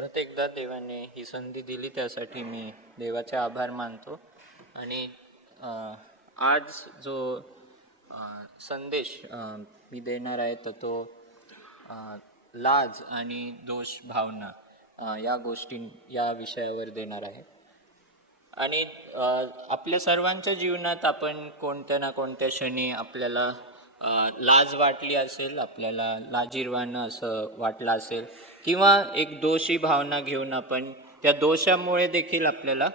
परत एकदा देवाने ही संधी दिली त्यासाठी मी देवाचे आभार मानतो. आणि आज जो संदेश मी देणार आहे तर तो लाज आणि दोष भावना या विषयावर देणार आहे. आणि आपल्या सर्वांच्या जीवनात आपण कोणत्या ना कोणत्या क्षणी आपल्याला लाज वाटली असेल, आपल्याला लाजिरवाणं असं वाटलं असेल, किंवा एक दोषी भावना घेऊन आपण त्या दोषामुळे देखील आपल्याला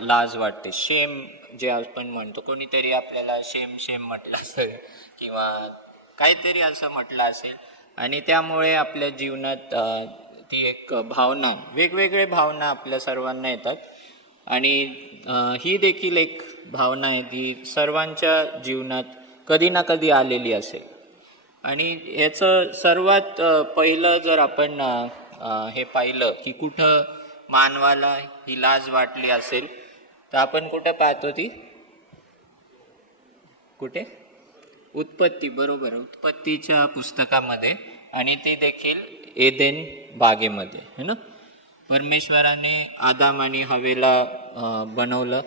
लाज वाटते. शेम जे आपण म्हणतो, कोणीतरी आपल्याला शेम शेम म्हटलं असेल किंवा काहीतरी असं म्हटलं असेल, आणि त्यामुळे आपल्या जीवनात ती एक भावना, वेगवेगळे भावना आपल्या सर्वांना येतात. आणि ही देखील एक भावना आहे ती सर्वांच्या जीवनात कधी ना कधी आलेली असेल. आणि याचं सर्वात पहिलं जर आपण हे पाहिलं की कुठं मानवाला ही लाज वाटली असेल, तर आपण कुठं पाहतो ती? कुठे? उत्पत्ती. बरोबर, उत्पत्तीच्या पुस्तकामध्ये, आणि ती देखील एदेन बागेमध्ये, है ना. परमेश्वराने आदाम आणि हवेला बनवलं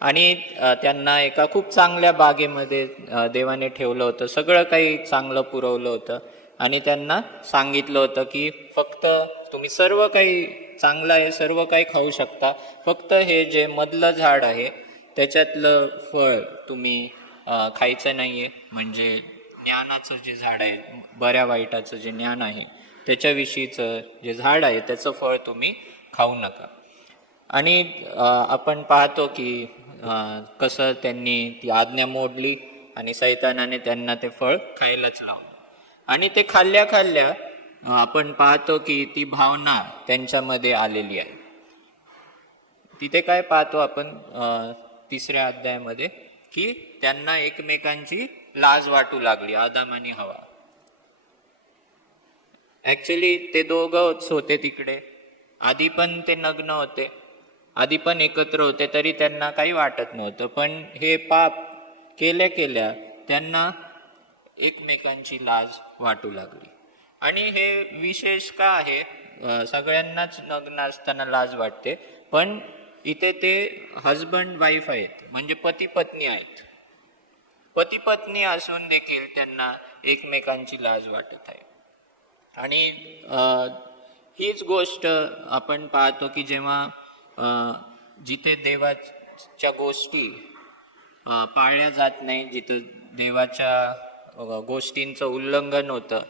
आणि त्यांना एका खूप चांगल्या बागेमध्ये देवाने ठेवलं होतं. सगळं काही चांगलं पुरवलं होतं आणि त्यांना सांगितलं होतं की फक्त तुम्ही सर्व काही चांगलं आहे, सर्व काही खाऊ शकता, फक्त हे जे मधलं झाड आहे त्याच्यातलं फळ तुम्ही खायचं नाही आहे. म्हणजे ज्ञानाचं जे झाड आहे, बऱ्या वाईटाचं जे ज्ञान आहे त्याच्याविषयीचं जे झाड आहे त्याचं फळ तुम्ही खाऊ नका. आणि आपण पाहतो की कसं त्यांनी ती आज्ञा मोडली आणि सैतानाने त्यांना ते फळ खायलाच लावलं. आणि ते खाल्ल्या आपण पाहतो की ती भावना त्यांच्यामध्ये आलेली आहे. तिथे काय पाहतो आपण 3ऱ्या अध्यायामध्ये, की त्यांना एकमेकांची लाज वाटू लागली, आदाम आणि हवा. ऍक्च्युली ते दोघंच होते तिकडे, आधी पण ते नग्न होते, आधी पण एकत्र होते, तरी त्यांना काही वाटत नव्हतं. पण हे पाप केल्या त्यांना एकमेकांची लाज वाटू लागली. आणि हे विशेष का आहे? सगळ्यांनाच नग्न असताना लाज वाटते, पण इथे ते हजबंड वाईफ आहेत, म्हणजे पती पत्नी आहेत. पती पत्नी असून देखील त्यांना एकमेकांची लाज वाटत आहे. आणि हीच गोष्ट आपण पाहतो की जेव्हा जिथे देवाच्या गोष्टी पाळल्या जात नाही, जिथं देवाच्या गोष्टींचं उल्लंघन होतं,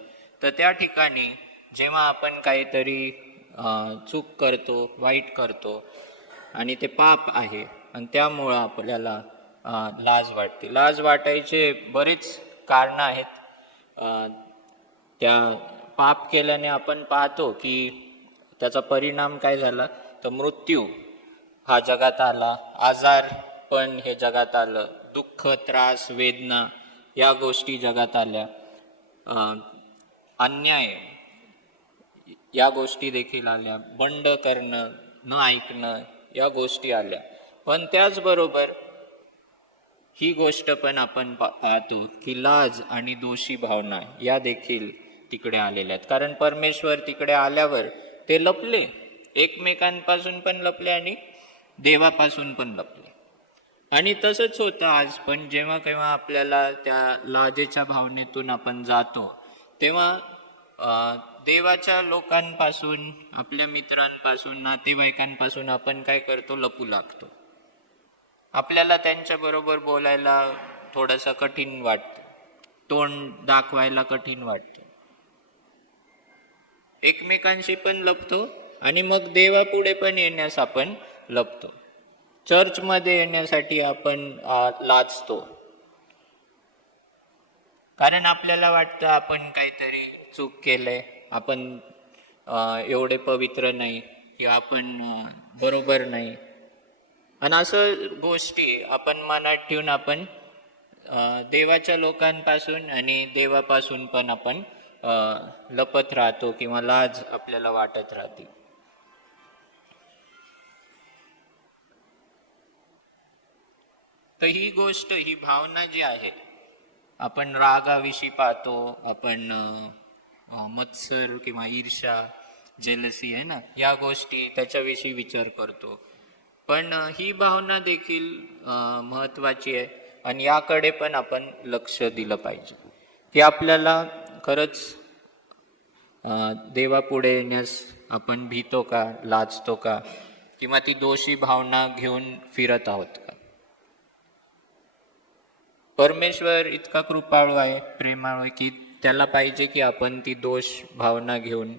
तर त्या ठिकाणी जेव्हा आपण काहीतरी चूक करतो, वाईट करतो, आणि ते पाप आहे, आणि त्यामुळं आपल्याला लाज वाटते. लाज वाटायचे बरेच कारणं आहेत. त्या पाप केल्याने आपण पाहतो की त्याचा परिणाम काय झाला, तर मृत्यू हा जगात आला, आजार पण हे जगात आलं, दुःख, त्रास, वेदना या गोष्टी जगात आल्या, अन्याय या गोष्टी देखील आल्या, बंड करणं, न ऐकणं या गोष्टी आल्या. पण त्याचबरोबर ही गोष्ट पण आपण पाहतो की लाज आणि दोषी भावना या देखील तिकडे आलेल्या आहेत. कारण परमेश्वर तिकडे आल्यावर ते लपले, एकमेकांपासून पण लपले आणि देवापासून पण लपले. आणि तसंच होतं आज पण, जेव्हा केव्हा आपल्याला त्या लाजेच्या भावनेतून आपण जातो, तेव्हा देवाच्या लोकांपासून, आपल्या मित्रांपासून, नातेवाईकांपासून आपण काय करतो, लपू लागतो. आपल्याला त्यांच्या बरोबर बोलायला थोडंसं कठीण वाटतं, तोंड दाखवायला कठीण वाटतं, एकमेकांशी पण लपतो, आणि मग देवापुढे पण येण्यास आपण लपतो. चर्चमध्ये येण्यासाठी आपण लाजतो, कारण आपल्याला वाटतं आपण काहीतरी चूक केलंय, आपण एवढे पवित्र नाही, किंवा आपण बरोबर नाही, आणि असं गोष्टी आपण मनात ठेवून आपण देवाच्या लोकांपासून आणि देवापासून पण आपण लपत राहतो, किंवा लाज आपल्याला वाटत राहते. तर ही गोष्ट, ही भावना जी आहे, आपण रागाविषयी पाहतो, आपण मत्सर किंवा ईर्ष्या, जेलसी आहे ना, या गोष्टी त्याच्याविषयी विचार करतो. पण ही भावना देखील महत्त्वाची आहे आणि याकडे पण आपण लक्ष दिलं पाहिजे की आपल्याला खरंच देवापुढे येण्यास आपण भीतो का, लाजतो का, किंवा ती दोषी भावना घेऊन फिरत आहोत का. परमेश्वर इतका कृपाळू आहे, प्रेमाळू आहे, की त्याला पाहिजे की आपण ती दोष भावना घेऊन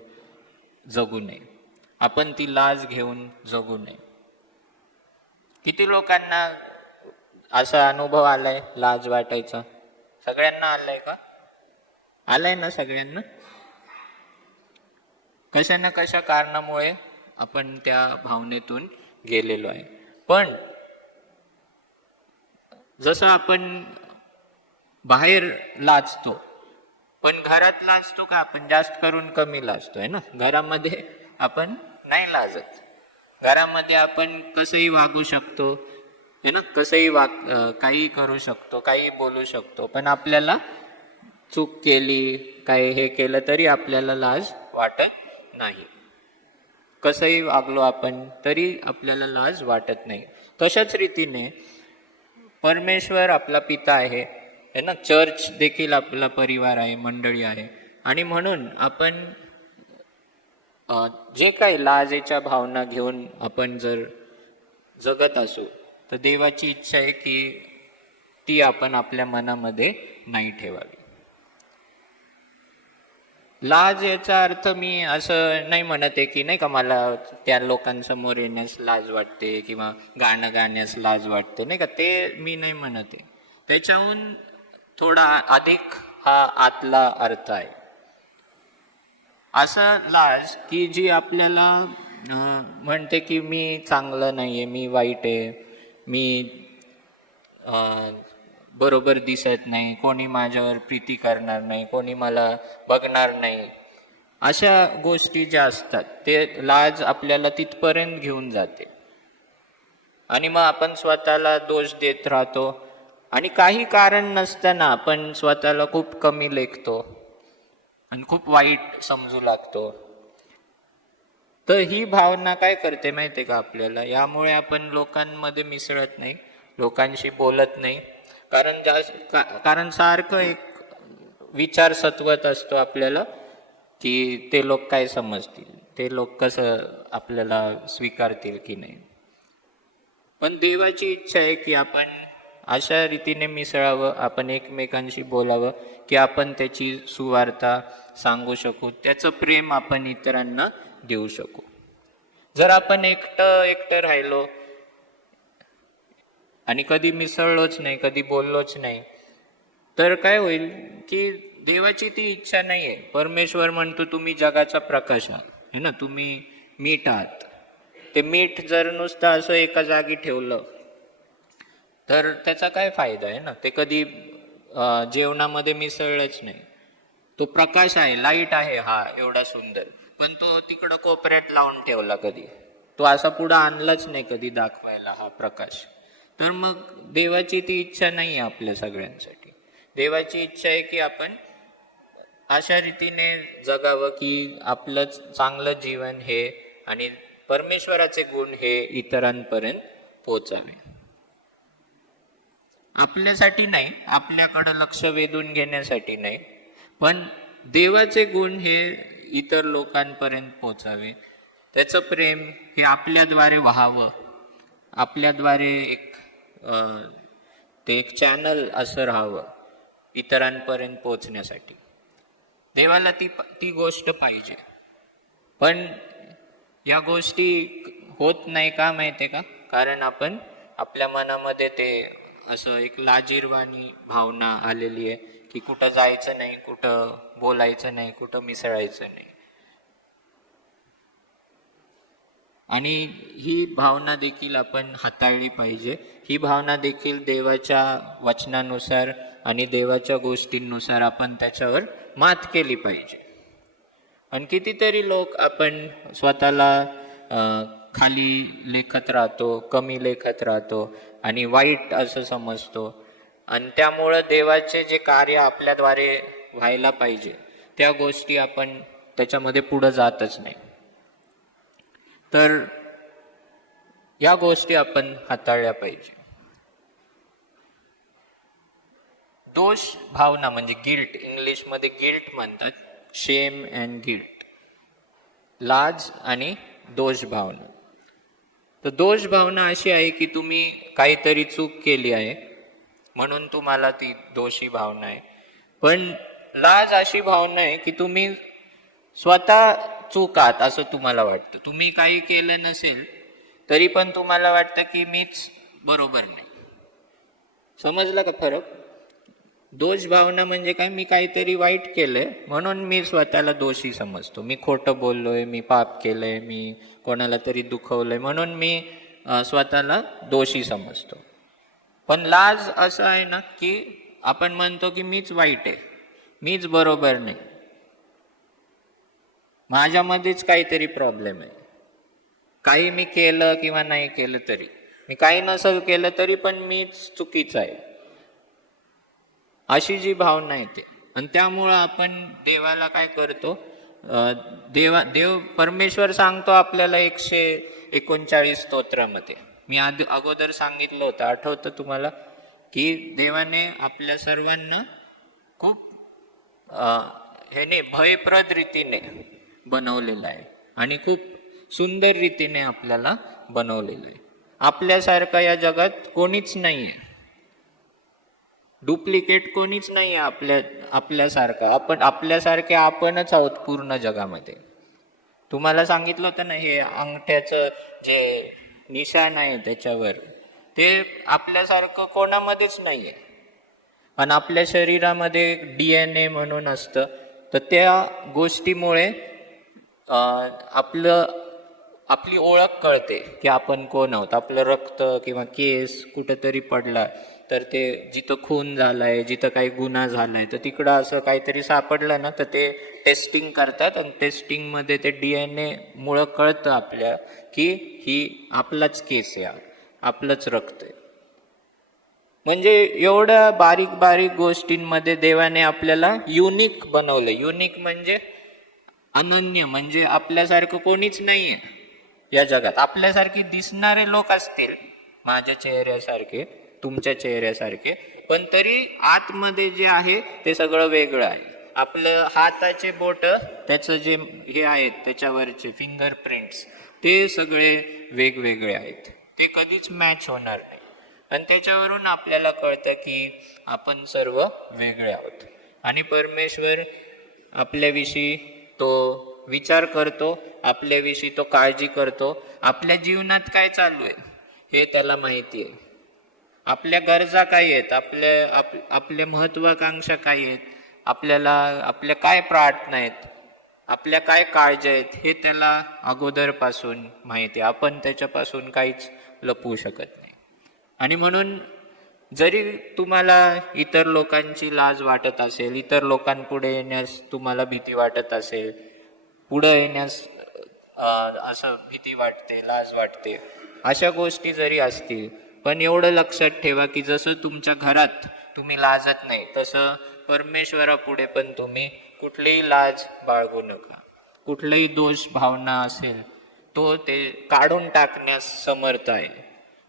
जगू नये, आपण ती लाज घेऊन जगू नये. किती लोकांना असा अनुभव आलाय लाज वाटायचा? सगळ्यांना आलाय का? आलाय ना सगळ्यांना? कशा ना कशा कारणामुळे आपण त्या भावनेतून गेलेलो आहे. पण जसं आपण बाहेर लाजतो, पण घरात लाजतो का? आपण जास्त करून कमी लाजतोय ना. घरामध्ये आपण नाही लाजत. घरामध्ये आपण कसंही वागू शकतो है ना, कसंही काही करू शकतो, काही बोलू शकतो, पण आपल्याला चूक केली, काय हे केलं तरी आपल्याला लाज वाटत नाही. कसंही वागलो आपण तरी आपल्याला लाज वाटत नाही. तशाच रीतीने परमेश्वर आपला पिता आहे ना, चर्च देखील आपला परिवार आहे, मंडळी आहे. आणि म्हणून आपण जे काही लाजेच्या भावना घेऊन आपण जर जगत असू, तर देवाची इच्छा आहे की ती आपण आपल्या मनामध्ये नाही ठेवावी. लाज याचा अर्थ मी असं नाही म्हणत आहे की नाही का मला त्या लोकांसमोर येण्यास लाज वाटते किंवा गाणं गाण्यास लाज वाटते, नाही का, ते मी नाही म्हणत आहे. त्याच्याहून थोडा अधिक हा आतला अर्थ आहे. असं लाज की जी आपल्याला म्हणते की मी चांगलं नाही आहे, मी वाईट आहे, मी बरोबर दिसत नाही, कोणी माझ्यावर प्रीती करणार नाही, कोणी मला बघणार नाही. अशा गोष्टी ज्या असतात ते लाज आपल्याला तिथपर्यंत घेऊन जाते आणि मग आपण स्वतःला दोष देत राहतो आणि काही कारण नसताना आपण स्वतःला खूप कमी लेखतो आणि खूप वाईट समजू लागतो. तर ही भावना काय करते माहिती आहे का आपल्याला? यामुळे आपण लोकांमध्ये मिसळत नाही, लोकांशी बोलत नाही, कारण सारखं एक विचार सत्वत असतो आपल्याला की ते लोक काय समजतील, ते लोक कसं आपल्याला स्वीकारतील की नाही. पण देवाची इच्छा आहे की आपण अशा रीतीने मिसळावं, आपण एकमेकांशी बोलावं की आपण त्याची सुवार्ता सांगू शकू, त्याचं प्रेम आपण इतरांना देऊ शकू. जर आपण एकटं राहिलो आणि कधी मिसळलोच नाही, कधी बोललोच नाही, तर काय होईल की देवाची ती इच्छा नाही आहे. परमेश्वर म्हणतो तुम्ही जगाचा प्रकाश आहात, है ना, तुम्ही मीठ आहात. ते मीठ जर नुसतं असं एका जागी ठेवलं तर त्याचा काय फायदा आहे ना. ते कधी जेवणामध्ये मिसळलंच नाही. तो प्रकाश आहे, लाईट आहे हा एवढा सुंदर, पण तो तिकडं कोपऱ्यात लावून ठेवला, कधी तो असा पुढं आणलाच नाही कधी दाखवायला हा प्रकाश. तर मग देवाची ती इच्छा नाही आहे आपल्या सगळ्यांसाठी. देवाची इच्छा आहे की आपण अशा रीतीने जगावं की आपलं चांगलं जीवन हे आणि परमेश्वराचे गुण हे इतरांपर्यंत पोचावे. आपल्यासाठी नाही, आपल्याकडं लक्ष वेधून घेण्यासाठी नाही, पण देवाचे गुण हे इतर लोकांपर्यंत पोचावे. त्याचं प्रेम हे आपल्याद्वारे व्हावं, आपल्याद्वारे ते एक चॅनल असं राहावं इतरांपर्यंत पोचण्यासाठी. देवाला ती गोष्ट पाहिजे. पण या गोष्टी होत नाही का माहिती आहे का? कारण आपण आपल्या मनामध्ये ते असं एक लाजिरवाणी भावना आलेली आहे की कुठं जायचं नाही, कुठं बोलायचं नाही, कुठं मिसळायचं नाही. आणि ही भावना देखील आपण हाताळली पाहिजे. ही भावना देखील देवाच्या वचनानुसार आणि देवाच्या गोष्टींनुसार आपण त्याच्यावर मात केली पाहिजे. आणि कितीतरी लोक आपण स्वतःला खाली लेखत राहतो, कमी लेखत राहतो आणि वाईट असं समजतो, आणि त्यामुळं देवाचे जे कार्य आपल्याद्वारे व्हायला पाहिजे त्या गोष्टी आपण त्याच्यामध्ये पुढं जातच नाही. तर या गोष्टी आपण हाताळल्या पाहिजे. दोष भावना म्हणजे गिल्ट, इंग्लिशमध्ये गिल्ट म्हणतात, शेम अँड गिल्ट, लाज आणि दोष भावना. तर दोष भावना अशी आहे की तुम्ही काहीतरी चूक केली आहे म्हणून तुम्हाला ती दोषी भावना आहे. पण लाज अशी भावना आहे की तुम्ही स्वतः चूक आहात असं तुम्हाला वाटतं. तुम्ही काही केलं नसेल तरी पण तुम्हाला वाटतं की मीच बरोबर नाही. समजलं का फरक? दोष भावना म्हणजे काय, मी काहीतरी वाईट केलंय म्हणून मी स्वतःला दोषी समजतो. मी खोटं बोललोय, मी पाप केलंय, मी कोणाला तरी दुखवलंय म्हणून मी स्वतःला दोषी समजतो. पण लाज असं आहे ना की आपण म्हणतो की मीच वाईट आहे, मीच बरोबर नाही, माझ्यामध्येच काहीतरी प्रॉब्लेम आहे. काही मी केलं किंवा नाही केलं तरी, मी काही नसेल केलं तरी पण मीच चुकीचं आहे, अशी जी भावना येते. आणि त्यामुळं आपण देवाला काय करतो, देव परमेश्वर सांगतो आपल्याला 139 स्तोत्रामध्ये, मी अगोदर सांगितलं होतं, आठवतं तुम्हाला, की देवाने आपल्या सर्वांना खूप ह्याने भयप्रद रीतीने बनवलेलं आहे आणि खूप सुंदर रीतीने आपल्याला बनवलेलं आहे. आपल्यासारखं या जगात कोणीच नाही आहे, डुप्लिकेट कोणीच नाही आहे आपल्यासारखं. आपल्यासारखे आपणच आहोत पूर्ण जगामध्ये. तुम्हाला सांगितलं होतं ना, हे अंगठ्याचं जे निशाण आहे त्याच्यावर, ते आपल्यासारखं कोणामध्येच नाही आहे. आणि आपल्या शरीरामध्ये DNA म्हणून असतं, तर त्या गोष्टीमुळे आपली ओळख कळते की आपण कोण आहोत. आपलं रक्त किंवा केस कुठंतरी पडला तर ते जिथं खून झालाय, जिथं काही गुन्हा झालाय, तर तिकडं असं काहीतरी सापडलं ना, तर ते टेस्टिंग करतात आणि टेस्टिंगमध्ये ते DNA मुळे कळतं आपल्या की ही आपलाच केस आहे, आपलंच रक्त आहे. म्हणजे एवढ्या बारीक बारीक गोष्टींमध्ये देवाने आपल्याला युनिक बनवलं. युनिक म्हणजे अनन्य, म्हणजे आपल्यासारखं कोणीच नाही आहे या जगात. आपल्यासारखे दिसणारे लोक असतील, माझ्या चेहऱ्यासारखे, तुमच्या चेहऱ्यासारखे, पण तरी आतमध्ये जे आहे ते सगळं वेगळं आहे. आपलं हाताचे बोट, त्याचं जे हे आहेत त्याच्यावरचे फिंगरप्रिंट्स, ते सगळे वेगवेगळे आहेत, ते कधीच मॅच होणार नाही. आणि त्याच्यावरून आपल्याला कळतं की आपण सर्व वेगळे आहोत. आणि परमेश्वर आपल्याविषयी तो विचार करतो, आपल्याविषयी तो काळजी करतो. आपल्या जीवनात काय चालू आहे हे त्याला माहिती आहे. आपल्या गरजा काय आहेत, आपल्या महत्वाकांक्षा काय आहेत, आपल्या काय प्रार्थना आहेत, आपल्या काय काळज्या आहेत, हे त्याला अगोदरपासून माहिती आहे. आपण त्याच्यापासून काहीच लपवू शकत नाही. आणि म्हणून जरी तुम्हाला इतर लोकांची लाज वाटत असेल, इतर लोकांपुढे येण्यास तुम्हाला भीती वाटत असेल, पुढे येण्यास असं भीती वाटते, लाज वाटते, अशा गोष्टी जरी असतील, पण एवढं लक्षात ठेवा की जसं तुमच्या घरात तुम्ही लाजत नाही, तसं परमेश्वरापुढे पण तुम्ही कुठलीही लाज बाळगू नका. कुठलाही दोष भावना असेल तो ते काढून टाकण्यास समर्थ आहे.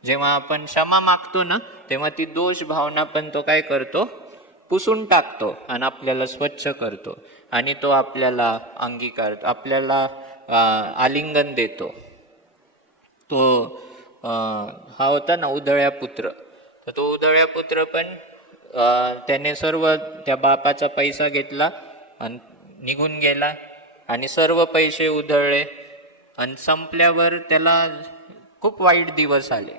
जेव्हा आपण क्षमा मागतो ना, तेव्हा ती दोष भावना पण तो काय करतो, पुसून टाकतो आणि आपल्याला स्वच्छ करतो. आणि तो आपल्याला अंगीकारतो, आपल्याला आलिंगन देतो. तो हा होता ना उधळ्या पुत्र, तर तो उधळ्या पुत्र पण त्याने सर्व त्या बापाचा पैसा घेतला आणि निघून गेला आणि सर्व पैसे उधळले. आणि संपल्यावर त्याला खूप वाईट दिवस आले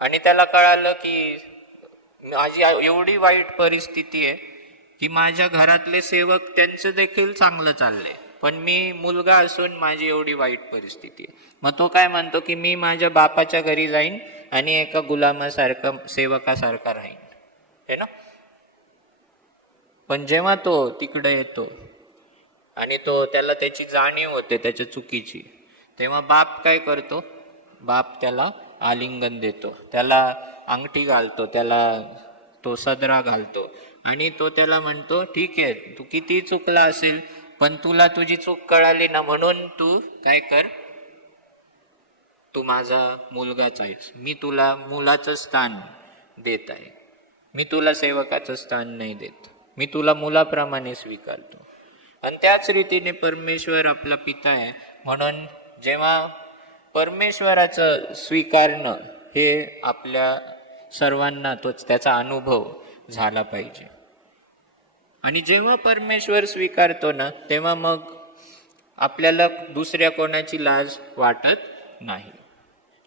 आणि त्याला कळालं की माझी एवढी वाईट परिस्थिती आहे की माझ्या घरातले सेवक त्यांचं देखील चांगलं चाललंय, पण मी मुलगा असून माझी एवढी वाईट परिस्थिती आहे. मग तो काय म्हणतो की मी माझ्या बापाच्या घरी जाईन आणि एका गुलामासारखा, सेवकासारखा राहीन, है ना. पण जेव्हा तो तिकडे येतो आणि त्याला त्याची जाणीव होते त्याच्या चुकीची, तेव्हा बाप काय करतो, बाप त्याला आलिंगन देतो, त्याला अंगठी घालतो, त्याला तो सदरा घालतो आणि तो त्याला म्हणतो ठीक आहे, तू किती चुकला असेल पण तुला तुझी चूक कळाली ना, म्हणून तू काय कर, तू माझा मुलगाच आहेस, मी तुला मुलाचं स्थान देत आहे, मी तुला सेवकाचं स्थान नाही देत, मी तुला मुलाप्रमाणे स्वीकारतो. आणि त्याच रीतीने परमेश्वर आपला पिता आहे, म्हणून जेव्हा परमेश्वराचं स्वीकारणं हे आपल्या सर्वांना तोच त्याचा अनुभव झाला पाहिजे. आणि जेव्हा परमेश्वर स्वीकारतो ना, तेव्हा मग आपल्याला दुसऱ्या कोणाची लाज वाटत नाही.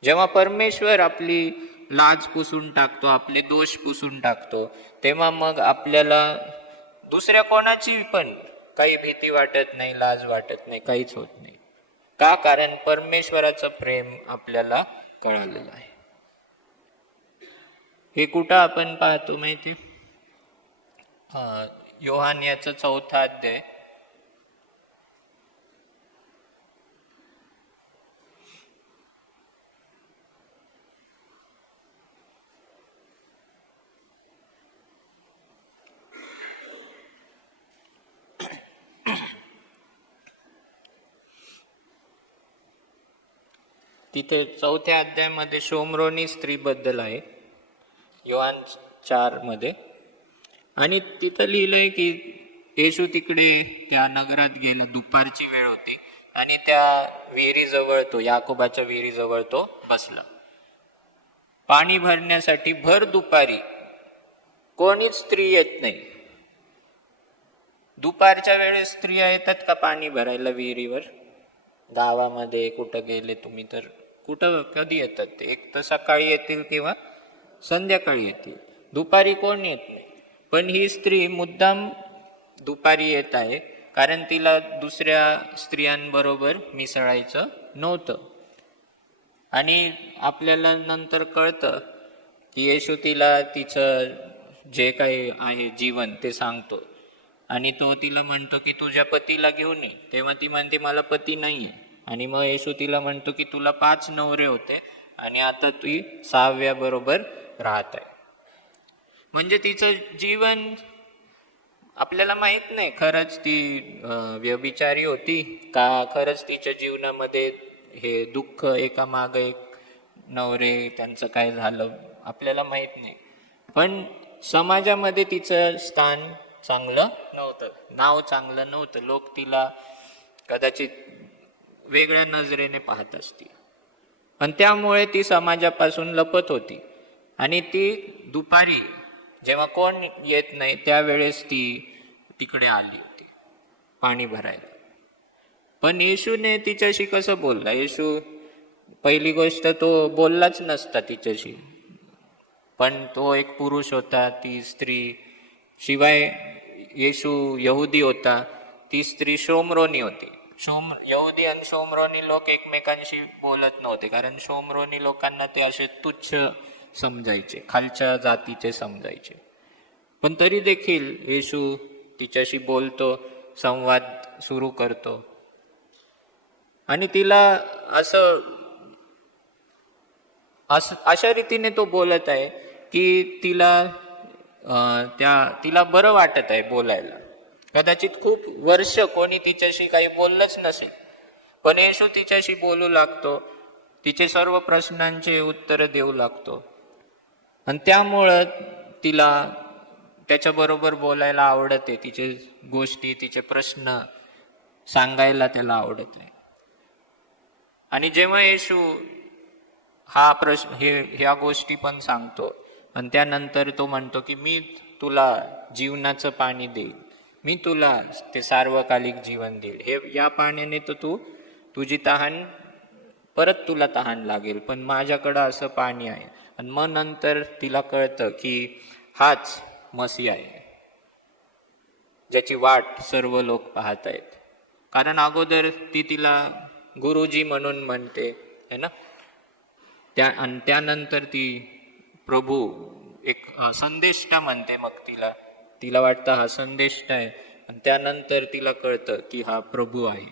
जेव्हा परमेश्वर आपली लाज पुसून टाकतो, आपले दोष पुसून टाकतो, तेव्हा मग आपल्याला दुसऱ्या कोणाची पण काही भीती वाटत नाही, लाज वाटत नाही, काहीच होत नाही. का? कारण परमेश्वराचं प्रेम आपल्याला कळालेलं आहे. हे कुठं आपण पाहतो माहिती? योहान याचं 4 अध्याय. तिथे 4 अध्यायामध्ये शोम्रोनी स्त्रीबद्दल आहे, योहान 4 मध्ये. आणि तिथं लिहिलंय की येशू तिकडे त्या नगरात गेला, दुपारची वेळ होती, आणि त्या विहिरीजवळ तो, याकोबाच्या विहिरीजवळ तो बसला पाणी भरण्यासाठी. भर दुपारी कोणीच स्त्री येत नाही. दुपारच्या वेळेस स्त्रिया येतात का पाणी भरायला विहिरीवर? गावामध्ये कुठं गेले तुम्ही तर कुठं कधी येतात ते? एक तर सकाळी येतील किंवा संध्याकाळी येतील, दुपारी कोण येत नाही. पण ही स्त्री मुद्दाम दुपारी येत आहे, कारण तिला दुसऱ्या स्त्रियांबरोबर मिसळायचं नव्हतं. आणि आपल्याला नंतर कळतं की येशू तिला तिचं जे काही आहे जीवन ते सांगतो, आणि तो तिला म्हणतो की तुझ्या पतीला घेऊन ये. तेव्हा ती म्हणते मला पती नाहीये. आणि मग येशू तिला म्हणतो की तुला 5 नवरे होते आणि आता तू 6व्या बरोबर राहत आहे. म्हणजे तिचं जीवन आपल्याला माहित नाही खरंच ती व्यभिचारी होती का, खरंच तिच्या जीवनामध्ये हे दुःख एका मागे एक नवरे त्यांचं काय झालं आपल्याला माहित नाही. पण समाजामध्ये तिचं स्थान चांगलं नव्हतं, नाव चांगलं नव्हतं. लोक तिला कदाचित वेगळ्या नजरेने पाहत असतील, आणि त्यामुळे ती समाजापासून लपत होती. आणि ती दुपारी जेव्हा कोण येत नाही त्यावेळेस ती तिकडे आली होती पाणी भरायला. पण येशूने तिच्याशी कसं बोलला? येशू पहिली गोष्ट तो बोललाच नसता तिच्याशी, पण तो एक पुरुष होता, ती स्त्री. शिवाय येशू यहुदी होता, ती स्त्री शोम्रोनी होती. यहुदी आणि शोम्रोनी लोक एकमेकांशी बोलत नव्हते, कारण शोम्रोनी लोकांना ते असे तुच्छ समजायचे, खालच्या जातीचे समजायचे. पण तरी देखील येशू तिच्याशी बोलतो, संवाद सुरू करतो, आणि तिला असं अशा रीतीने तो बोलत आहे की तिला बरं वाटत आहे बोलायला. कदाचित खूप वर्ष कोणी तिच्याशी काही बोललंच नसेल, पण येशू तिच्याशी बोलू लागतो, तिचे सर्व प्रश्नांचे उत्तर देऊ लागतो, आणि त्यामुळं तिला त्याच्याबरोबर बोलायला आवडत आहे. तिचे गोष्टी, तिचे प्रश्न सांगायला त्याला आवडत आहे. आणि जेव्हा येशू हा प्रश्न ह्या गोष्टी पण सांगतो, आणि त्यानंतर तो म्हणतो की मी तुला जीवनाचं पाणी देईल, मी तुला ते सार्वकालिक जीवन देईल. या पाण्याने तर तुझी तहान परत तुला तहान लागेल, पण माझ्याकडं असं पाणी आहे. आणि मग नंतर तिला कळतं की हाच मसीह आहे, ज्याची वाट सर्व लोक पाहत आहेत. कारण अगोदर ती तिला गुरुजी म्हणून म्हणते है ना, आणि त्यानंतर ती प्रभू एक संदेष्टा म्हणते. मग तिला वाटतं हा संदेष्टा आहे, आणि त्यानंतर तिला कळतं की हा प्रभू आहे,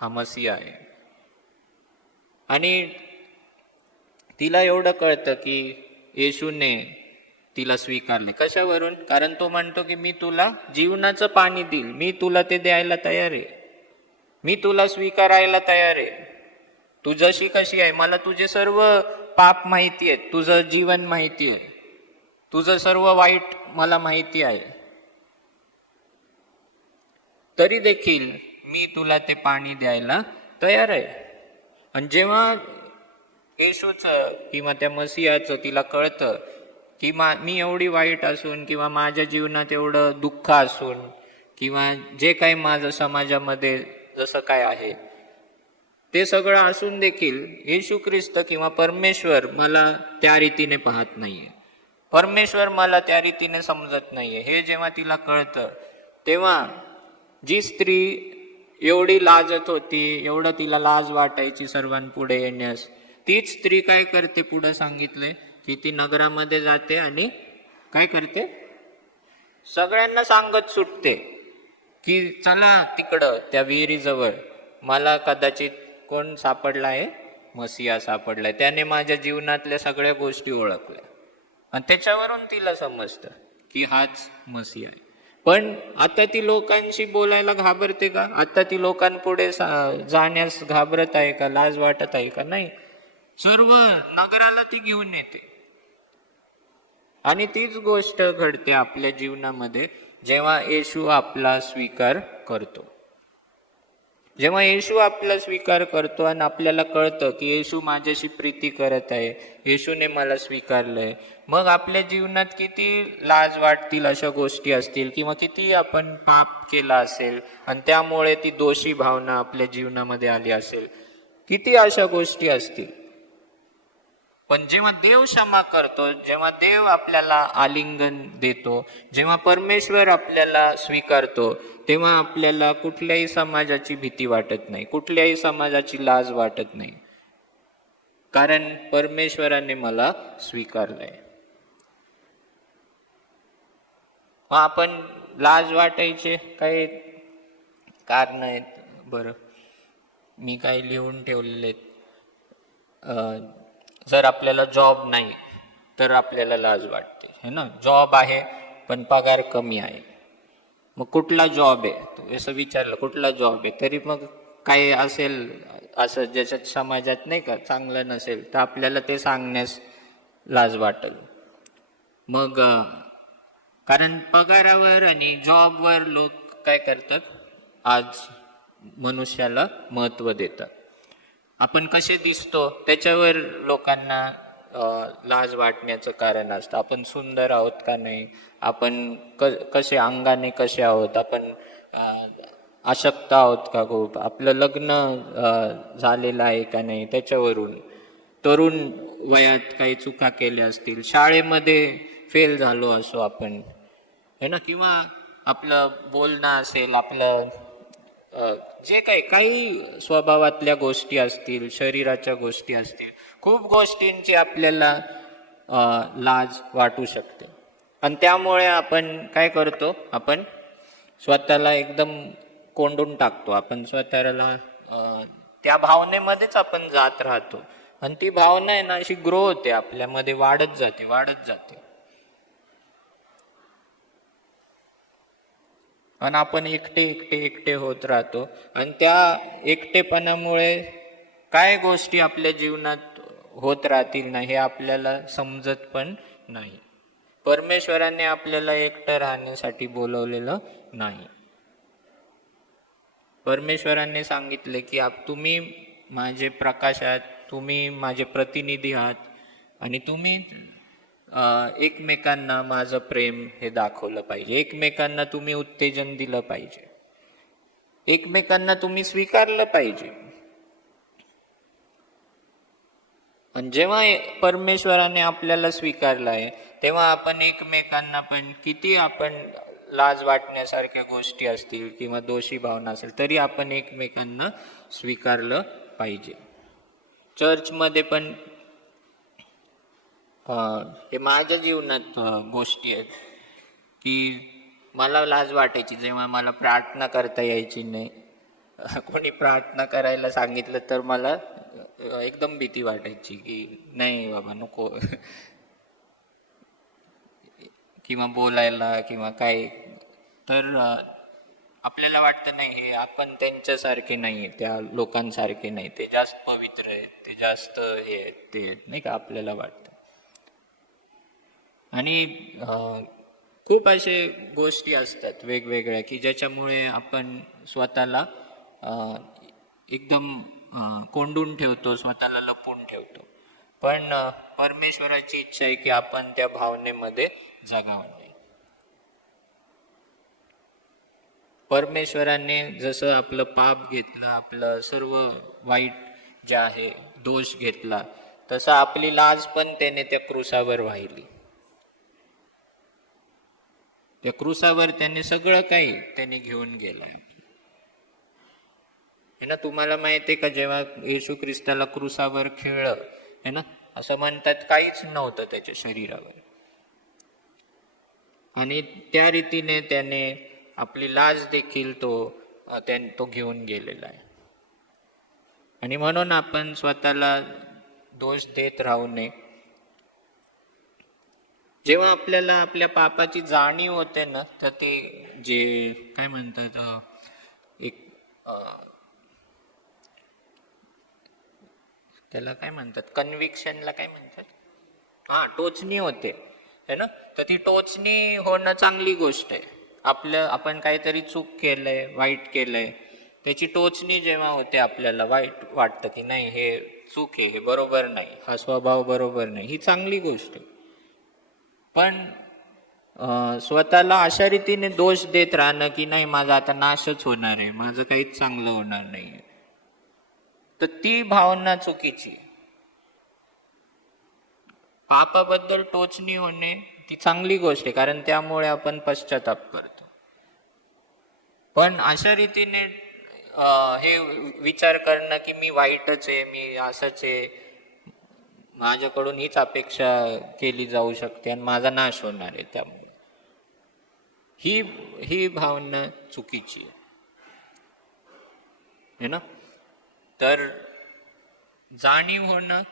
हा मसीह आहे. आणि तिला एवढं कळतं की येशूने तिला स्वीकारले. कशावरून? कारण तो म्हणतो की मी तुला जीवनाचं पाणी देईल, मी तुला ते द्यायला तयार आहे, मी तुला स्वीकारायला तयार आहे. तू जशी कशी आहे, मला तुझे सर्व पाप माहिती आहेत, तुझं जीवन माहिती आहे, तुझं सर्व वाईट मला माहिती आहे, तरी देखील मी तुला ते पाणी द्यायला तयार आहे. आणि जेव्हा येशूचं किंवा त्या मसीहाचं तिला कळतं की मी एवढी वाईट असून किंवा माझ्या जीवनात एवढं दुःख असून किंवा जे काही माझं समाजामध्ये जसं काय आहे ते सगळं असून देखील येशू ख्रिस्त किंवा परमेश्वर मला त्या रीतीने पाहत नाहीये, परमेश्वर मला त्या रीतीने समजत नाहीये, हे जेव्हा तिला कळतं तेव्हा जी स्त्री एवढी लाजत होती, एवढं तिला लाज वाटायची सर्वांपुढे येण्यास, तीच स्त्री काय करते, पुढे सांगितले की ती नगरामध्ये जाते आणि काय करते, सगळ्यांना सांगत सुटते की चला तिकडं त्या विहिरीजवळ मला कदाचित कोण सापडला आहे, मसीहा सापडलाय, त्याने माझ्या जीवनातल्या सगळ्या गोष्टी ओळखल्या. आणि त्याच्यावरून तिला समजतं की हाच मसीहा आहे. पण आता ती लोकांशी बोलायला घाबरते का? आता ती लोकांपुढे जाण्यास घाबरत आहे का? लाज वाटत आहे का? नाही. सर्व नगराला ती घेऊन येते. आणि तीच गोष्ट घडते आपल्या जीवनामध्ये जेव्हा येशू आपला स्वीकार करतो. जेव्हा येशू आपला स्वीकार करतो आणि आपल्याला कळतं की येशू माझ्याशी प्रीती करत आहे, येशूने मला स्वीकारलंय, मग आपल्या जीवनात किती लाज वाटतील अशा गोष्टी असतील किंवा किती आपण पाप केला असेल आणि त्यामुळे ती दोषी भावना आपल्या जीवनामध्ये आली असेल, किती अशा गोष्टी असतील, पण जेव्हा देव क्षमा करतो, जेव्हा देव आपल्याला आलिंगन देतो, जेव्हा परमेश्वर आपल्याला स्वीकारतो, तेव्हा आपल्याला कुठल्याही समाजाची भीती वाटत नाही, कुठल्याही समाजाची लाज वाटत नाही, कारण परमेश्वराने मला स्वीकारलंय. मग आपण लाज वाटायचे काही कारण आहेत? बरं, मी काही लिहून ठेवलेले आहेत. जर आपल्याला जॉब नाही तर आपल्याला लाज वाटते, है ना. जॉब आहे पण पगार कमी आहे, मग कुठला जॉब आहे असं विचारलं, कुठला जॉब आहे, तरी मग काही असेल असं ज्याच्यात समाजात नाही का चांगलं नसेल तर आपल्याला ते सांगण्यास लाज वाटेल. मग कारण पगारावर आणि जॉबवर लोक काय करतात, आज मनुष्याला महत्त्व देतात. आपण कसे दिसतो त्याच्यावर लोकांना लाज वाटण्याचं कारण असतं. आपण सुंदर आहोत का नाही, आपण कसे अंगाने कसे आहोत, आपण अशक्त आहोत का खूप, आपलं लग्न झालेलं आहे का नाही, त्याच्यावरून, तरुण वयात काही चुका केल्या असतील, शाळेमध्ये फेल झालो असो आपण, है ना, किंवा आपलं बोलणं असेल, आपलं जे काही स्वभावातल्या गोष्टी असतील, शरीराच्या गोष्टी असतील, खूप गोष्टींची आपल्याला लाज वाटू शकते. आणि त्यामुळे आपण काय करतो, आपण स्वतःला एकदम कोंडून टाकतो, आपण स्वतःला त्या भावनेमध्येच आपण जात राहतो आणि ती भावना आहे ना अशी ग्रो होते, आपल्यामध्ये वाढत जाते, वाढत जाते. आणि आपण एकटे एकटे एकटे होत राहतो आणि त्या एकटेपणामुळे काय गोष्टी आपल्या जीवनात होत राहतील ना हे आपल्याला समजत पण नाही. परमेश्वराने आपल्याला एकटं राहण्यासाठी बोलवलेलं नाही. परमेश्वराने सांगितले की तुम्ही माझे प्रकाश आहात, तुम्ही माझे प्रतिनिधी आहात आणि तुम्ही एकमेकांना माझं प्रेम हे दाखवलं पाहिजे, एकमेकांना तुम्ही उत्तेजन दिलं पाहिजे, एकमेकांना तुम्ही स्वीकारलं पाहिजे. आणि जेव्हा परमेश्वराने आपल्याला स्वीकारलं आहे तेव्हा आपण एकमेकांना पण किती आपण लाज वाटण्यासारख्या गोष्टी असतील किंवा दोषी भावना असेल तरी आपण एकमेकांना स्वीकारलं पाहिजे. चर्चमध्ये पण हे माझ्या जीवनात गोष्टी आहेत की मला लाज वाटायची जेव्हा मला प्रार्थना करता यायची नाही. कोणी प्रार्थना करायला सांगितलं तर मला एकदम भीती वाटायची की नाही बाबा नको किंवा बोलायला किंवा काय. तर आपल्याला वाटतं नाही हे आपण त्यांच्यासारखे नाही, त्या लोकांसारखे नाही, ते जास्त पवित्र आहेत, ते जास्त हे आहेत, ते आहेत, नाही का आपल्याला वाटतं. आणि खूप असे गोष्टी असतात वेगवेगळ्या की ज्याच्यामुळे आपण स्वतःला एकदम कोंडून ठेवतो, स्वतःला लपवून ठेवतो. पण परमेश्वराची इच्छा आहे की आपण त्या भावनेमध्ये जगावं नाही. परमेश्वराने जसं आपलं पाप घेतलं, आपलं सर्व वाईट जे आहे दोष घेतला, तसं आपली लाज पण त्याने त्या क्रूसावर वाहिली. त्या क्रूसावर त्याने सगळं काही त्याने घेऊन गेलंय. हे ना, तुम्हाला माहिती आहे का, जेव्हा येशू ख्रिस्ताला क्रूसावर खेळलं, है ना, असं म्हणतात काहीच नव्हतं त्याच्या शरीरावर. आणि त्या रीतीने त्याने आपली लाज देखील तो घेऊन गेलेला आहे. आणि म्हणून आपण स्वतःला दोष देत राहू नये. जेव्हा आपल्याला आपल्या पापाची जाणीव होते ना, तर ते जे काय म्हणतात एक त्याला काय म्हणतात, कन्व्हिक्शनला काय म्हणतात, टोचणी होते, है ना. तर ती टोचणी होणं चांगली गोष्ट आहे. आपण काहीतरी चूक केलंय, वाईट केलंय, त्याची टोचणी जेव्हा होते, आपल्याला वाईट वाटतं की नाही हे चूक आहे, हे बरोबर नाही, हा स्वभाव बरोबर नाही, ही चांगली गोष्ट आहे. पण स्वतःला अशा रीतीने दोष देत राहणं की नाही माझा आता नाशच होणार आहे, माझं काहीच चांगलं होणार नाही, तर ती भावना चुकीची. पापाबद्दल टोचणी होणे ती चांगली गोष्ट आहे, कारण त्यामुळे आपण पश्चाताप करतो. पण अशा रीतीने हे विचार करणं की मी वाईटच आहे, मी असंच आहे, माझ्याकडून हीच अपेक्षा केली जाऊ शकते आणि माझा नाश होणार आहे, त्यामुळे ही भावना चुकीची आहे ना. तर जाणीव होणं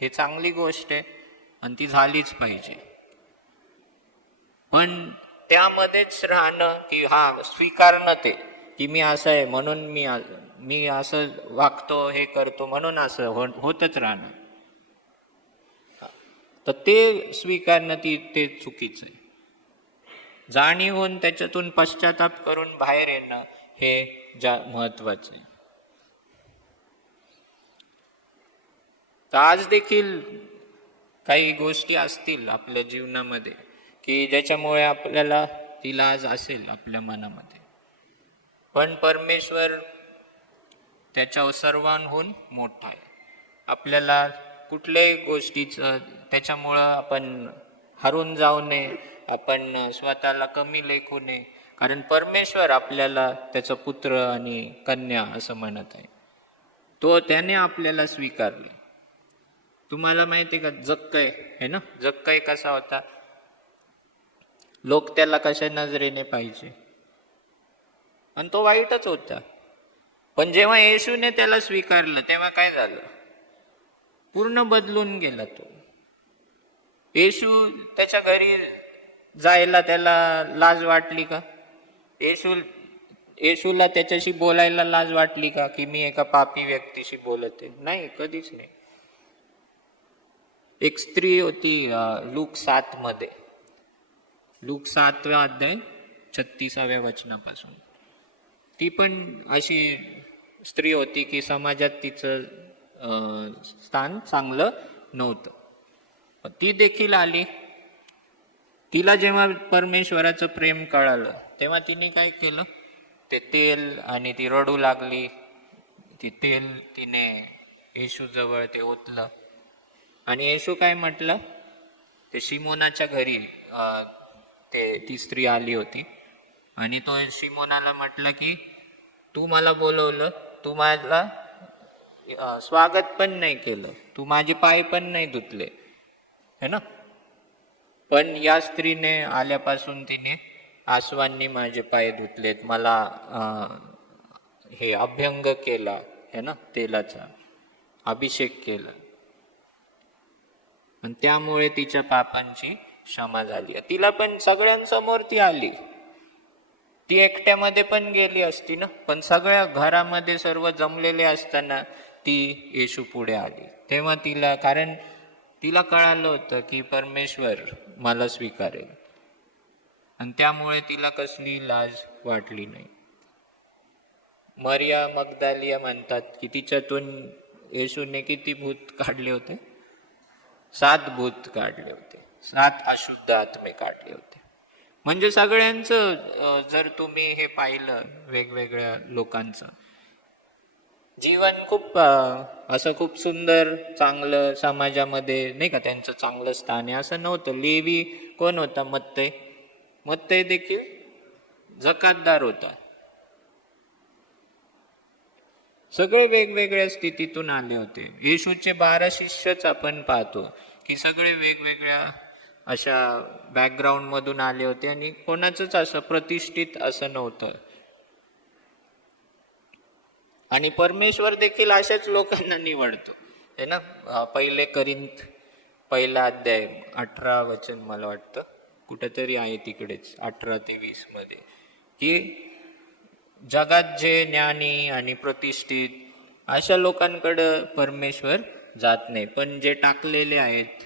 हे चांगली गोष्ट आहे आणि ती झालीच पाहिजे. पण त्यामध्येच राहणं की स्वीकारणं ते की मी असं आहे म्हणून मी असं वागतो, हे करतो म्हणून असं होतच राहणं, तर ते स्वीकारणं ते चुकीचं आहे. जाणीव होऊन त्याच्यातून पश्चाताप करून बाहेर येणं हे महत्वाचं आहे. तर आज देखील काही गोष्टी असतील आपल्या जीवनामध्ये की ज्याच्यामुळे आपल्याला ती लाज असेल आपल्या मनामध्ये, पण परमेश्वर त्याच्या सर्वांहून मोठा आहे. आपल्याला कुठल्याही गोष्टीचं त्याच्यामुळं आपण हरून जाऊ नये, आपण स्वतःला कमी लेखू नये, कारण परमेश्वर आपल्याला त्याचा पुत्र आणि कन्या असं म्हणत आहे. त्याने आपल्याला स्वीकारले. तुम्हाला माहिती आहे का जक्कय, है ना, जक्कय कसा होता, लोक त्याला कशा नजरेने पाहिजे, आणि तो वाईटच होता. पण जेव्हा येशूने त्याला स्वीकारलं तेव्हा काय झालं, पूर्ण बदलून गेला तो. येशू त्याच्या घरी जायला त्याला लाज वाटली का? येशूला त्याच्याशी बोलायला लाज वाटली का की मी एका पापी व्यक्तीशी बोलते? नाही, कधीच नाही. एक स्त्री होती लूक 7 मध्ये, लूक 7वा अध्याय 36व्या वचनापासून. ती पण अशी स्त्री होती की समाजात तिचं स्थान चांगलं नव्हतं. ती देखील आली. तिला जेव्हा परमेश्वराचं प्रेम कळालं तेव्हा तिने काय केलं, ते तेल आणि ती रडू लागली. ती तेल तिने येशू जवळ ते ओतलं आणि येशू काय म्हटलं, ते शिमोनाच्या घरी ती स्त्री आली होती आणि तो शिमोनाला म्हटलं की तू मला बोलवलं, तू मला स्वागत पण नाही केलं, तू माझे पाय पण नाही धुतले, है ना. पण या स्त्रीने आल्यापासून तिने आसवांनी माझे पाय धुतलेत, मला हे अभ्यंग केला, है ना, तेलाचा अभिषेक केला, आणि त्यामुळे तिच्या पापांची क्षमा झाली. तिला पण सगळ्यांसमोर ती आली, ती एकट्यामध्ये पण गेली असती ना, पण सगळ्या घरामध्ये सर्व जमलेले असताना ती येशू पुढे आली. तेव्हा तिला, कारण तिला कळालं होतं की परमेश्वर मला स्वीकारेल, आणि त्यामुळे तिला कसली लाज वाटली नाही. मरिया मगदालिया म्हणतात की तिच्यातून येशूने किती भूत काढले होते? 7 भूत काढले होते, 7 अशुद्ध आत्मे काढले होते. म्हणजे सगळ्यांचं जर तुम्ही हे पाहिलं, वेगवेगळ्या लोकांचं जीवन खूप असं खूप सुंदर, चांगलं, समाजामध्ये नाही का त्यांचं चांगलं स्थान आहे असं नव्हतं. लेवी कोण होता? मत्तय. मत्तय देखील जकातदार होता. सगळे वेगवेगळ्या स्थितीतून आले होते. येशूचे 12 शिष्यच आपण पाहतो की सगळे वेगवेगळ्या अशा बॅकग्राऊंड मधून आले होते, आणि कोणाचंच असं प्रतिष्ठित असं नव्हतं. आणि परमेश्वर देखील अशाच लोकांना निवडतो है ना. पहिले करिंथ 1 अध्याय 18 वचन मला वाटतं कुठेतरी आहे तिकडेच 18 ते 20 मध्ये, की जगात जे ज्ञानी आणि प्रतिष्ठित अशा लोकांकडं परमेश्वर जात नाही, पण जे टाकलेले आहेत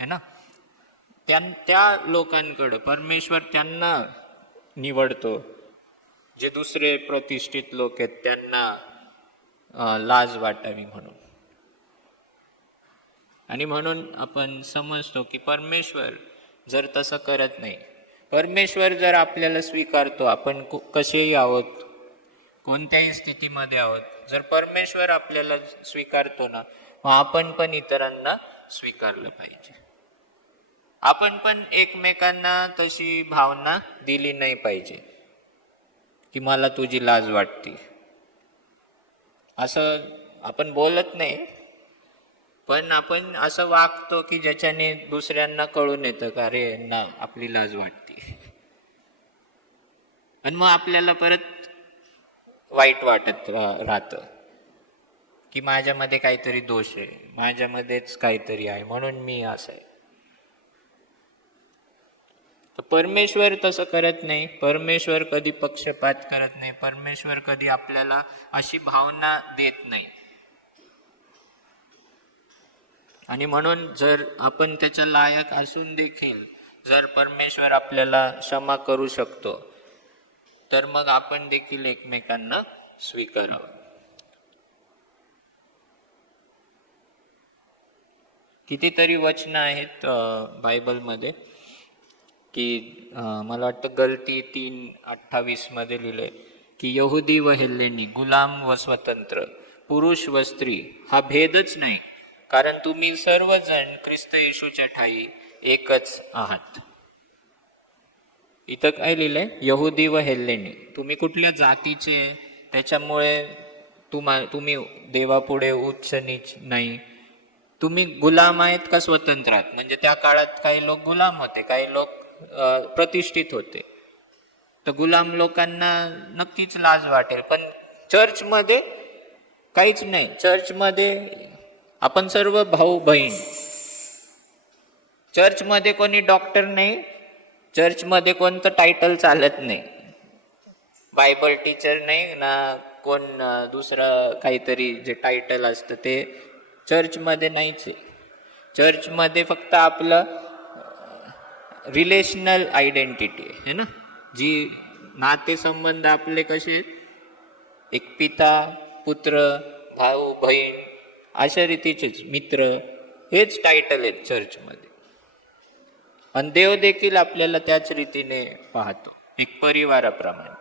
है ना, त्या लोकांकडं परमेश्वर त्यांना निवडतो. जे दुसरे प्रतिष्ठित लोक आहेत त्यांना लाज वाटावी म्हणून. आणि म्हणून आपण समजतो की परमेश्वर जर तसं करत नाही, परमेश्वर जर आपल्याला स्वीकारतो, आपण कसेही आहोत, कोणत्याही स्थितीमध्ये आहोत, जर परमेश्वर आपल्याला स्वीकारतो ना, मग आपण पण इतरांना स्वीकारलं पाहिजे. आपण पण एकमेकांना तशी भावना दिली नाही पाहिजे की मला तुझी लाज वाटते. असं आपण बोलत नाही, पण आपण असं वागतो की ज्याच्याने दुसऱ्यांना कळून येतं का अरे ना आपली लाज वाटते, आणि मग आपल्याला परत वाईट वाटत राहतं की माझ्यामध्ये काहीतरी दोष आहे, माझ्यामध्येच काहीतरी आहे म्हणून मी असं आहे. तर परमेश्वर तसं करत नाही. परमेश्वर कधी पक्षपात करत नाही. परमेश्वर कधी आपल्याला अशी भावना देत नाही. आणि म्हणून जर आपण त्याच्या लायक असून देखील जर परमेश्वर आपल्याला क्षमा करू शकतो, तर मग आपण देखील एकमेकांना स्वीकारावं. कितीतरी वचनं आहेत बायबलमध्ये की मला वाटतं गलती 3:28 मध्ये लिहिलंय की यहुदी व हेल्लेनी, गुलाम व स्वतंत्र, पुरुष व स्त्री हा भेदच नाही, कारण तुम्ही सर्वजण ख्रिस्त येशूच्या ठायी एकच आहात. इथं काय लिहिलंय? यहुदी व हेल्लेनी, तुम्ही कुठल्या जातीचे, त्याच्यामुळे तुम्ही देवापुढे उच्च नीच नाही. तुम्ही गुलाम आहेत का स्वतंत्र आहात? म्हणजे त्या काळात काही लोक गुलाम होते, काही लोक प्रतिष्ठित होते. तर गुलाम लोकांना नक्कीच लाज वाटेल, पण चर्चमध्ये काहीच नाही. चर्चमध्ये आपण सर्व भाऊ बहीण. चर्चमध्ये कोणी डॉक्टर नाही, चर्चमध्ये कोणतं टायटल चालत नाही, बायबल टीचर नाही ना, कोण दुसरं काहीतरी जे टायटल असतं ते चर्चमध्ये नाहीच आहे. चर्चमध्ये फक्त आपलं रिलेशनल आयडेंटिटी आहे ना, जी नातेसंबंध आपले कसे, एक पिता पुत्र, भाऊ बहीण, अशा रीतीचेच मित्र, हेच टायटल आहेत चर्चमध्ये. आणि देव देखील आपल्याला त्याच रीतीने पाहतो, एक परिवाराप्रमाणे.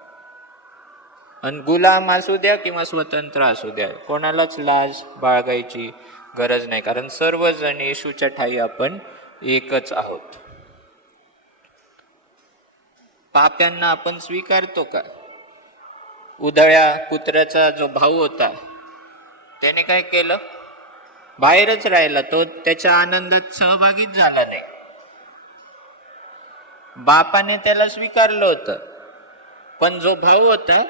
आणि गुलाम असू द्या किंवा स्वतंत्र असू द्या, कोणालाच लाज बाळगायची गरज नाही, कारण सर्वजण येशूच्या ठायी आपण एकच आहोत. पाप्यांना आपण स्वीकारतो का? उधळ्या पुत्राचा जो भाऊ होता त्याने काय केलं? बाहेरच राहिला, तो त्याच्या आनंदात सहभागीच झाला नाही. बापाने त्याला स्वीकारलं होतं, पण जो भाऊ होता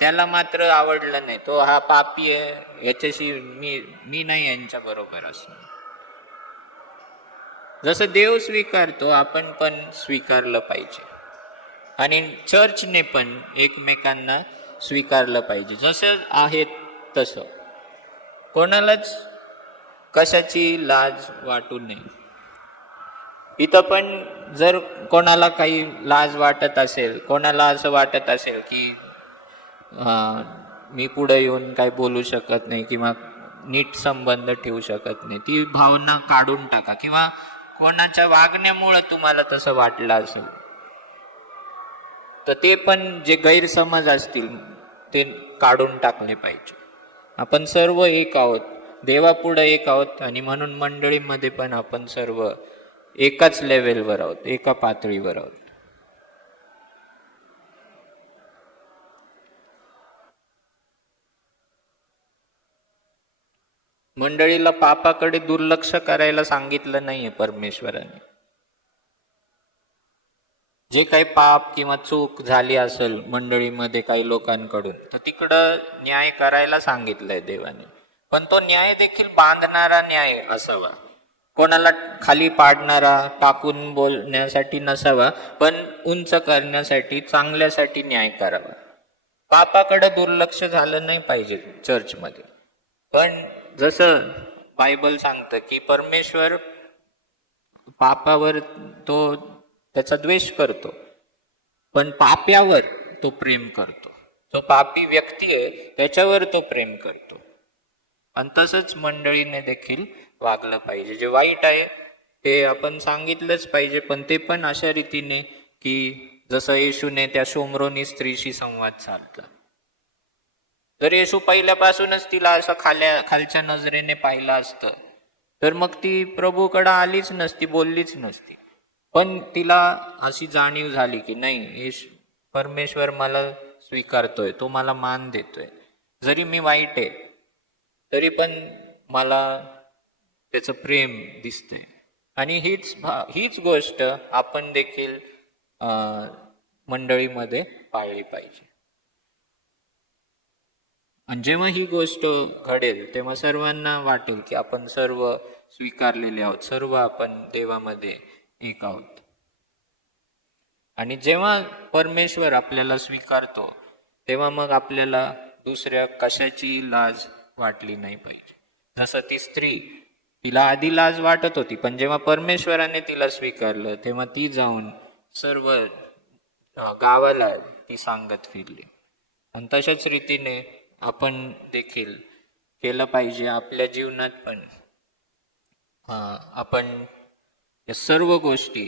त्याला मात्र आवडलं नाही. तो हा पापी आहे, याच्याशी मी नाही यांच्या बरोबर असं. जसं देव स्वीकारतो आपण पण स्वीकारलं पाहिजे. आणि चर्चने पण एकमेकांना स्वीकारलं पाहिजे जसं आहे तसं. कोणालाच कशाची लाज वाटू नये. इथं पण जर कोणाला काही लाज वाटत असेल, कोणाला असं वाटत असेल की मी पुढे येऊन काय बोलू शकत नाही किंवा नीट संबंध ठेवू शकत नाही, ती भावना काढून टाका. किंवा कोणाच्या वागण्यामुळे तुम्हाला तसं वाटलं असेल तर ते पण जे गैरसमज असतील ते काढून टाकले पाहिजे. आपण सर्व एक आहोत, देवापुढे एक आहोत आणि म्हणून मंडळीमध्ये पण आपण सर्व एकाच लेवलवर आहोत, एका पातळीवर आहोत. मंडळीला पापाकडे दुर्लक्ष करायला सांगितलं नाहीये परमेश्वराने. जे काही पाप किंवा चूक झाली असेल मंडळीमध्ये काही लोकांकडून तर तिकडं न्याय करायला सांगितलंय देवाने. पण तो न्याय देखील बांधणारा न्याय असावा, कोणाला खाली पाडणारा, टाकून बोलण्यासाठी नसावा, पण उंच करण्यासाठी, चांगल्यासाठी न्याय करावा. पापाकडे दुर्लक्ष झालं नाही पाहिजे चर्चमध्ये. पण जसं बायबल सांगतं की परमेश्वर पापावर तो त्याचा द्वेष करतो, पण पाप्यावर तो प्रेम करतो. जो पापी व्यक्ती आहे त्याच्यावर तो प्रेम करतो. आणि तसंच मंडळीने देखील वागलं पाहिजे. जे वाईट आहे ते आपण सांगितलंच पाहिजे, पण ते पण अशा रीतीने की जसं येशूने त्या शोमरोनी स्त्रीशी संवाद साधला. जर येशू पहिल्यापासूनच तिला असं खालच्या नजरेने पाहिलं असतं तर मग ती प्रभूकडे आलीच नसती, बोललीच नसती. पण तिला अशी जाणीव झाली की नाही, परमेश्वर मला स्वीकारतोय, तो मला मान देतोय. जरी मी वाईट आहे तरी पण मला त्याचं प्रेम दिसतंय. आणि हीच गोष्ट आपण देखील मंडळीमध्ये पाळली पाहिजे. आणि जेव्हा ही गोष्ट घडेल तेव्हा सर्वांना वाटेल की आपण सर्व स्वीकारलेले आहोत, सर्व आपण देवामध्ये एक आहोत. आणि जेव्हा परमेश्वर आपल्याला स्वीकारतो तेव्हा मग आपल्याला दुसऱ्या कशाची लाज वाटली नाही पाहिजे. जसं ती स्त्री, तिला आधी लाज वाटत होती, पण जेव्हा परमेश्वराने तिला स्वीकारलं तेव्हा ती जाऊन सर्व गावाला ती सांगत फिरली. आणि तशाच रीतीने आपण देखील केलं पाहिजे आपल्या जीवनात पण. आपण या सर्व गोष्टी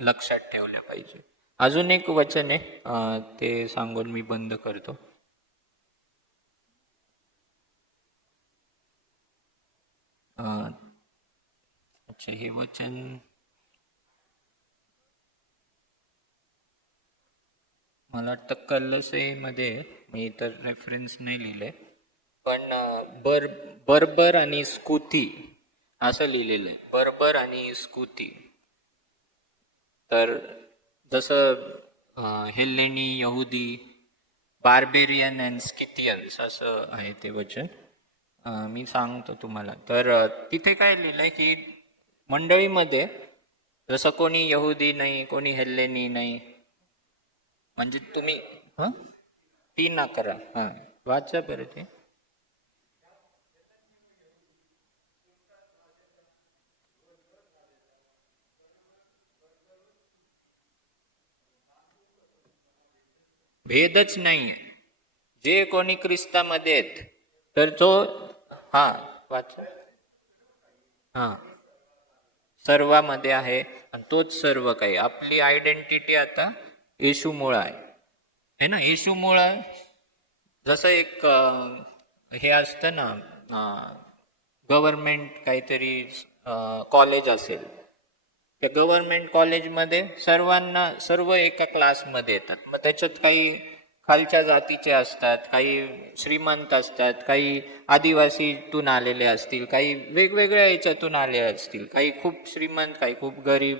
लक्षात ठेवल्या पाहिजे. अजून एक वचन आहे ते सांगून मी बंद करतो. अच्छा, हे वचन मला वाटतं कलसेमध्ये, मी तर रेफरन्स नाही लिहिले, पण बर्बर आणि स्कूथी असं लिहिलेलं आहे. बर्बर आणि स्कूथी. तर जसं हेल्लेनी, यहुदी, बार्बेरियन अँड स्किथियन्स असं आहे ते वचन. मी सांगतो तुम्हाला. तर तिथे काय लिहिलंय की मंडळीमध्ये जसं कोणी यहुदी नाही, कोणी हेल्लेनी नाही, म्हणजे तुम्ही 3:11 वाचा बरं ते. भेदच नाहीये. जे कोणी ख्रिस्तामध्ये आहेत तर तो वाचा सर्वांमध्ये आहे आणि तोच सर्व काही. आपली आयडेंटिटी आता येशूमुळं आहे ना. येशूमुळं जसं एक हे असतं ना, गव्हर्नमेंट काहीतरी कॉलेज असेल, त्या गव्हर्नमेंट कॉलेजमध्ये सर्व एका क्लासमध्ये येतात. मग त्याच्यात काही खालच्या जातीचे असतात, काही श्रीमंत असतात, काही आदिवासीतून आलेले असतील, काही वेगवेगळ्या याच्यातून आले असतील, काही खूप श्रीमंत, काही खूप गरीब,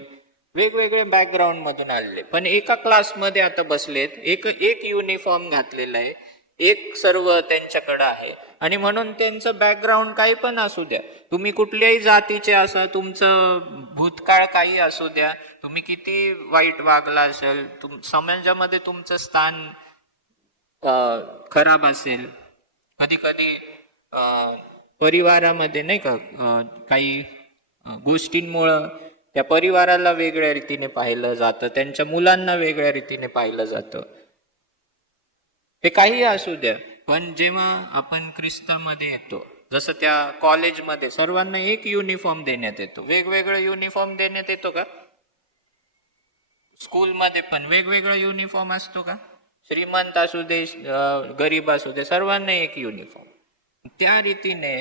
वेगवेगळे बॅकग्राऊंड मधून आलेले, पण एका क्लासमध्ये आता बसलेत. एक युनिफॉर्म घातलेला आहे, एक सर्व त्यांच्याकडे आहे. आणि म्हणून त्यांचं बॅकग्राऊंड काही पण असू द्या, तुम्ही कुठल्याही जातीचे असा, तुमचं भूतकाळ काही असू द्या, तुम्ही किती वाईट वागला असेल, समाजामध्ये तुमचं स्थान खराब असेल, कधी कधी परिवारामध्ये नाही का काही गोष्टींमुळं त्या परिवाराला वेगळ्या रीतीने पाहिलं जातं, त्यांच्या मुलांना वेगळ्या रीतीने पाहिलं जातं, ते काही असू द्या. पण जेव्हा आपण ख्रिस्तामध्ये येतो, जसं त्या कॉलेजमध्ये सर्वांना एक युनिफॉर्म देण्यात येतो, वेगवेगळं युनिफॉर्म देण्यात येतो का? स्कूलमध्ये पण वेगवेगळा युनिफॉर्म असतो का? श्रीमंत असू दे, गरीब असू दे, सर्वांना एक युनिफॉर्म. त्या रीतीने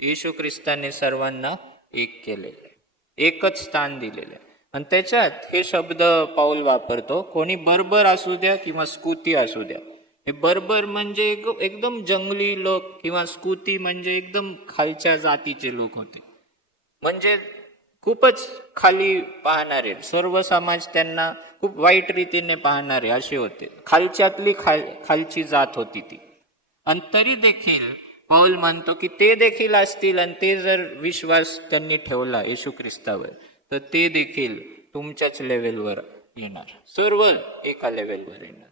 येशू ख्रिस्ताने सर्वांना एक केलेलं आहे, एकच स्थान दिलेलं आहे. आणि त्याच्यात हे शब्द पाऊल वापरतो, कोणी बर्बर असू द्या किंवा स्कूती असू द्या. हे बर्बर म्हणजे एकदम जंगली लोक, किंवा स्कूती म्हणजे एकदम खालच्या जातीचे लोक होते, म्हणजे खूपच खाली पाहणारे, सर्व समाज त्यांना खूप वाईट रीतीने पाहणारे असे होते, खालच्यातली खालची जात होती ती. आणि तरी देखील पाऊल म्हणतो की ते देखील असतील, आणि ते जर विश्वास त्यांनी ठेवला येशू ख्रिस्तावर, तर ते देखील तुमच्याच लेवलवर येणार, सर्व एका लेवलवर येणार.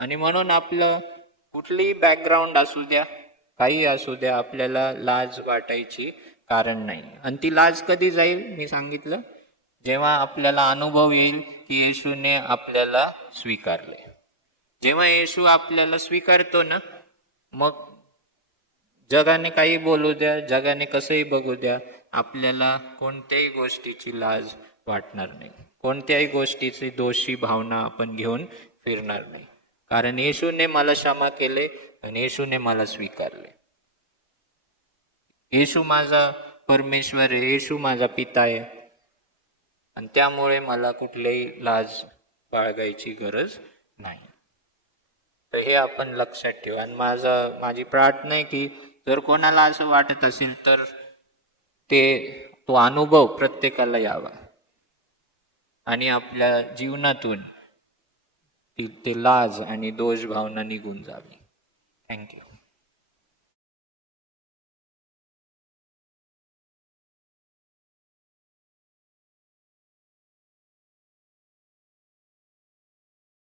आणि म्हणून आपलं कुठलीही बॅकग्राऊंड असू द्या, काही असू द्या, आपल्याला लाज वाटायची कारण नाही. आणि ती लाज कधी जाईल? मी सांगितलं, जेव्हा आपल्याला अनुभव येईल की येशूने आपल्याला स्वीकारले. जेव्हा येशू आपल्याला स्वीकारतो ना, मग जगाने काही बोलू द्या, जगाने कसंही बघू द्या, आपल्याला कोणत्याही गोष्टीची लाज वाटणार नाही, कोणत्याही गोष्टीची दोषी भावना आपण घेऊन फिरणार नाही. कारण येशूने मला क्षमा केले आणि येशूने मला स्वीकारले. येशू माझा परमेश्वर आहे, येशू माझा पिता आहे, आणि त्यामुळे मला कुठलीही लाज बाळगायची गरज नाही. तर हे आपण लक्षात ठेवा. आणि माझी प्रार्थना आहे की जर कोणाला असं वाटत असेल तर तो अनुभव प्रत्येकाला यावा, आणि आपल्या जीवनातून ते लाज आणि दोष भावना निघून जावी. थँक्यू.